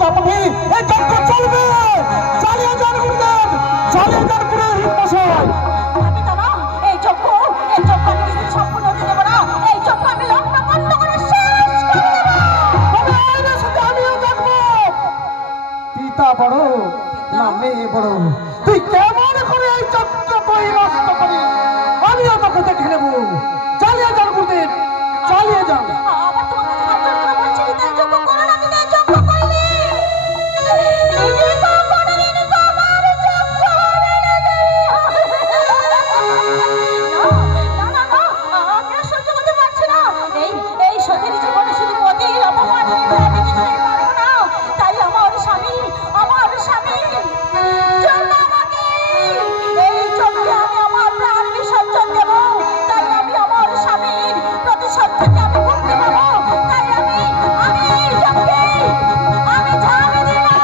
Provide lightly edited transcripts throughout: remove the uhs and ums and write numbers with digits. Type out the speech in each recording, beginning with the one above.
প্রজাপতি এই যজ্ঞ চলবে। চালিয়ে যান গুরুদেব, চালিয়ে যান পুরোহিত মশাই। আমি তো না, এই যজ্ঞ আমি কিছু সম্পূর্ণ হতে দেব না। এই যজ্ঞ আমি লগ্নবদ্ধ করে শেষ করে দেব। তবে আইনের সাথে আমিও থাকবো। পিতা বড় না মেয়ে বড়, তুই কেমন করে এই যজ্ঞ তুই নষ্ট করিস আমিও তোকে দেখে নেব। চালিয়ে যান গুরুদেব, চালিয়ে যান। আবার তোমার কাছে হাত জোড় করে বলছি, এই যজ্ঞ করো না, বিদায় যজ্ঞ করলে নিজে কোনোদিন তোমার যজ্ঞ হবে না। না, আমি আর সহ্য করতে পারছি না। এই সতীর জীবনে শুধু পতির অপমান আমি কিছুতেই পারবো না। তাই আমার স্বামী জন্য আমাকে এই যজ্ঞে আমি আমার প্রাণ বিসর্জন দেব। তাই আমি আমার স্বামীর প্রতিশোধ থেকে আমি মুক্তি পাবো। তাই আমি এই যজ্ঞে আমি ঝাড় দিলাম।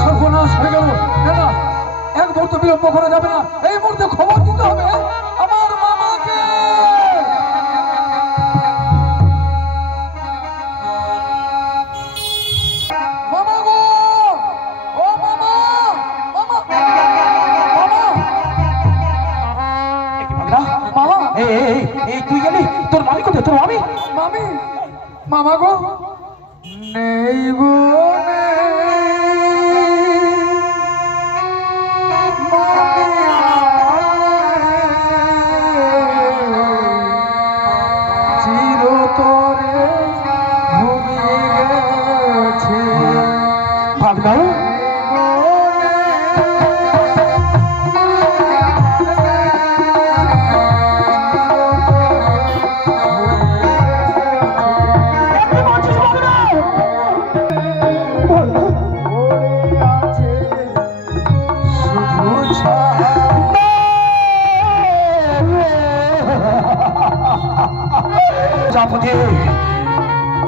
সর্বনাশ হয়ে গেল। না, এক মুহূর্ত বিলম্ব করা যাবে না। এই মুহূর্তে খবর দিতে হবে আমার মামাকে। মামা গো, ও মামা, মামা, মামা, এই তুই গেলি? তোর মামি কোথায়? তোর মামি? মামি, মামা গো, নেই গো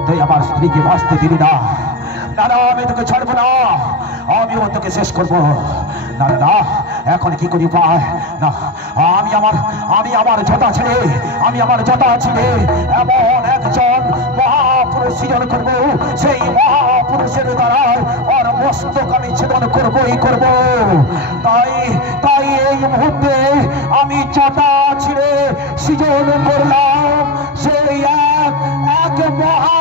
তুই আমার স্ত্রীকে বাঁচতে দিবি না। না, আমি তোকে ছাড়বো না, আমিও তোকে শেষ করবো। না, এখন কি করি পায় না। আমি আমার জটা ছেড়ে এমন একজন মহাপুরুষ সৃজন করবো। সেই মহাপুরুষের দ্বারায় আর মস্তক আমি ছেদন করবই করবো। তাই এই মুহূর্তে আমি জটা ছিঁড়ে সৃজন করলাম সেই এক মহা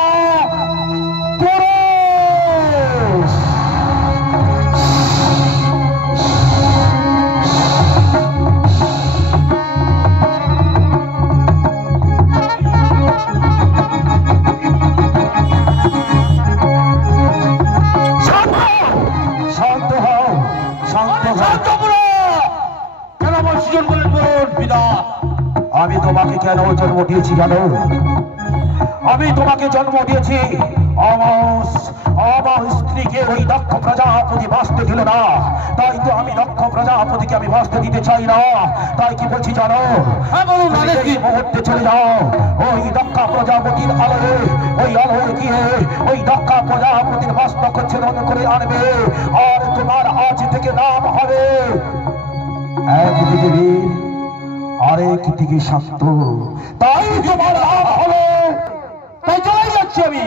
আমি তোমাকে কেন জন্ম দিয়েছি জানো? আমি তোমাকে জন্ম দিয়েছি আমার স্ত্রীকে ওই দক্ষ প্রজাপতি বাঁচতে দিল না। তাই তো আমি দক্ষ প্রজাপতিকে আমি বাঁচতে দিতে চাই না। তাই কি বলছি জানো? এই মুহূর্তে চলে যাও ওই দক্ষ প্রজাপতির আলোয় গিয়ে ওই দক্ষ প্রজাপতির মস্তক ছেদন করে আনবে। আর তোমার আজ থেকে নাম হবে একদিকে বীর, আরেক দিকে শান্ত। তাই তোমার নাম হবে। তাই চলে যাচ্ছি আমি।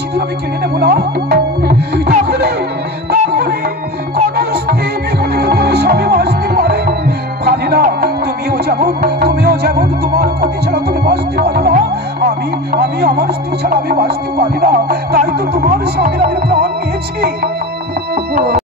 সিঁদুর আমি কিনে নেবো না? তখনই তখনই কোন স্ত্রী বিগুলিকে করে স্বামী বাঁচতে পারে পারি না। তুমিও যেমন তোমার পতি ছাড়া তুমি বাঁচতে পারো না, আমি আমার স্ত্রী ছাড়া আমি বাঁচতে পারি না। তাই তো তোমার স্বামীর আমি প্রাণ নিয়েছি।